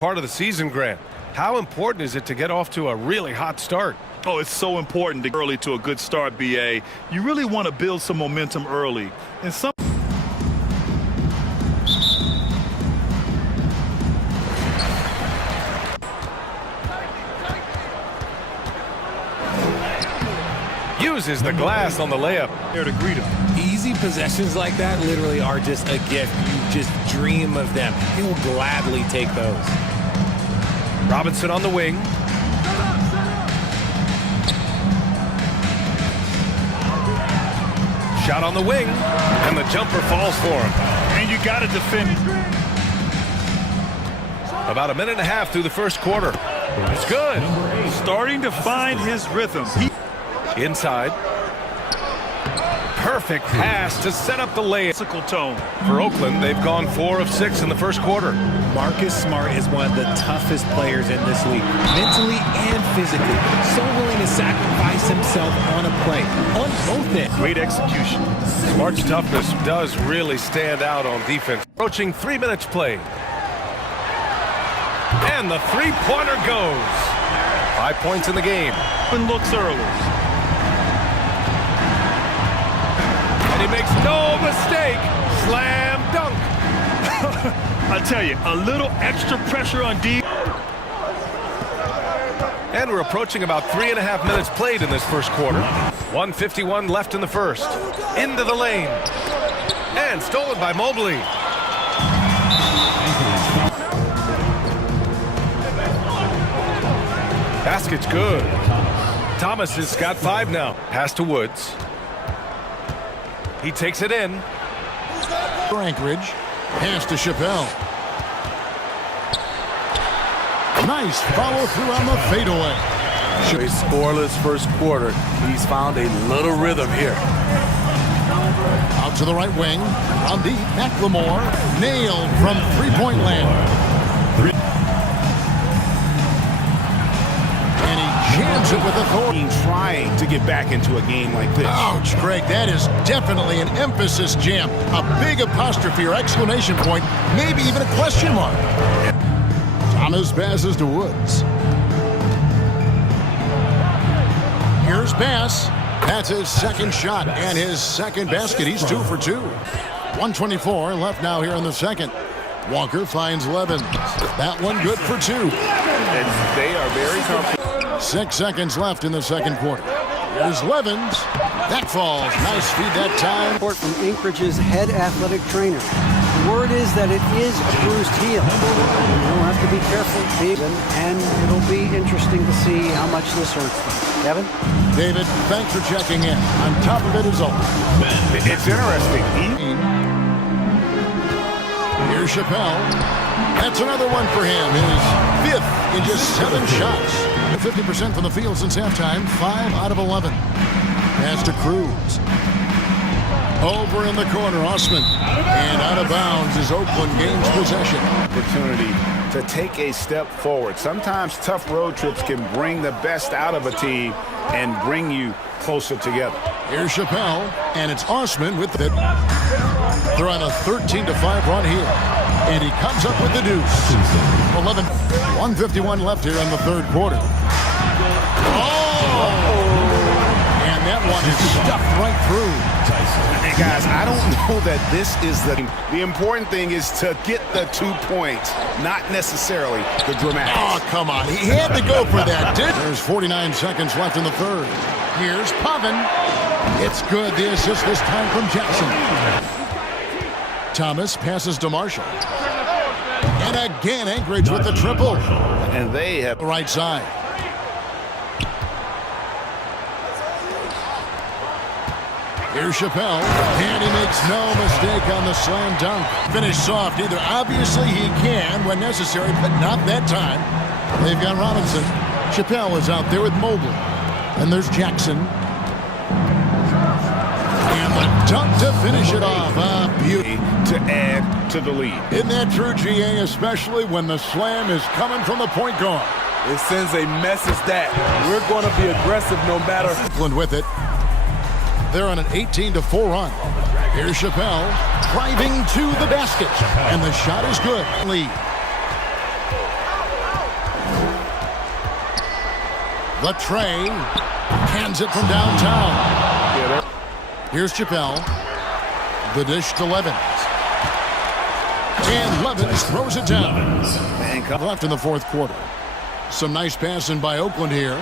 Part of the season, Grant. How important is it to get off to a really hot start? Oh, it's so important to get early to a good start, BA. You really want to build some momentum early. And some uses the glass on the layup. There to greet him. Easy possessions like that literally are just a gift. You just dream of them. He will gladly take those. Robinson on the wing. Shot on the wing, and the jumper falls for him. And you got to defend. About a minute and a half through the first quarter. It's good. Starting to find his rhythm. Inside. Perfect pass to set up the layup. Physical tone. For Oakland, they've gone 4 of 6 in the first quarter. Marcus Smart is one of the toughest players in this league, mentally and physically. So willing to sacrifice himself on a play, on both ends. Great execution. Smart's toughness does really stand out on defense. Approaching 3 minutes played. And the three-pointer goes. 5 points in the game. And looks early. And he makes no mistake. Slam dunk. I tell you, a little extra pressure on D. And we're approaching about 3.5 minutes played in this first quarter. 1:51 left in the first. Into the lane. And stolen by Mobley. Basket's good. Thomas has got 5 now. Pass to Woods. He takes it in. For Anchorage. Pass to Chappelle. Nice follow through on the fadeaway. A scoreless first quarter. He's found a little rhythm here. Out to the right wing. On deep, McLemore. Nailed from three-point land. And he jams it with authority. Trying to get back into a game like this. Ouch, Greg, that is definitely an emphasis jam. A big apostrophe or exclamation point, maybe even a question mark. Thomas passes to Woods. Here's Bass. That's his second shot and his second basket. He's 2 for 2. 1:24 left now here in the second. Walker finds Levens. That one good for 2. And they are very comfortable. 6 seconds left in the second quarter. Here's Levens. That falls. Nice feed that time. Report from Anchorage's head athletic trainer. The word is that it is a bruised heel. You'll have to be careful, David, and it'll be interesting to see how much this hurts them. Kevin? David, thanks for checking in. On top of it is all. It's interesting. Here's Chappelle. That's another one for him. His 5th in just 7 shots. 50% from the field since halftime. 5 out of 11. Pass to Cruz. Over in the corner, Osman. And out of bounds as Oakland gains possession. Opportunity to take a step forward. Sometimes tough road trips can bring the best out of a team and bring you closer together. Here's Chappelle, and it's Osman with it. They're on a 13-5 run here. And he comes up with the deuce. 1:51 left here in the third quarter. Oh! And that one is stuffed right through. Hey guys, I don't know that this is the important thing is to get the 2 points, not necessarily the dramatics. Oh, come on. He had to go for that, didn't he? There's 49 seconds left in the third. Here's Pavin. It's good. The assist this time from Jackson. Thomas passes to Marshall. And again, Anchorage with the triple. And they have The right side. Here's Chappelle, and he makes no mistake on the slam dunk. Finish soft either. Obviously he can when necessary, but not that time. They've got Robinson. Chappelle is out there with Mobley. And there's Jackson. And the dunk to finish it off. Beauty. to add to the lead. Isn't that true, GA, especially when the slam is coming from the point guard? It sends a message that we're going to be aggressive no matter. Oakland with it. They're on an 18-4 run. Here's Chappelle driving to the basket. And the shot is good. Lead. The tray. Hands it from downtown. Here's Chappelle. The dish to Levens. And Levens throws it down. Left in the fourth quarter. Some nice passing by Oakland here.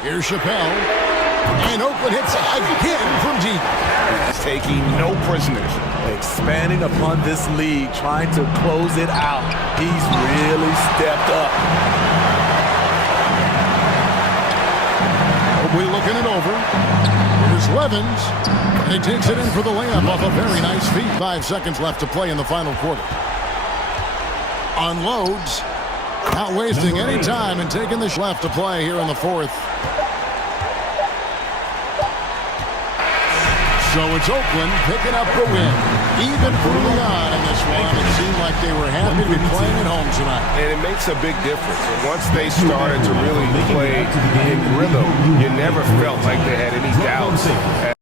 Here's Chappelle. And Oakland hits again from deep. Taking no prisoners. Expanding upon this lead, trying to close it out. He's really stepped up. We're looking it over. Here's Levens. And he takes it in for the layup off a very nice feed. 5 seconds left to play in the final quarter. Unloads. Not wasting any time and taking this left to play here in the fourth. So it's Oakland picking up the win. Even early on in this one, it seemed like they were happy to be playing at home tonight. And it makes a big difference. Once they started to really play in rhythm, you never felt like they had any doubts.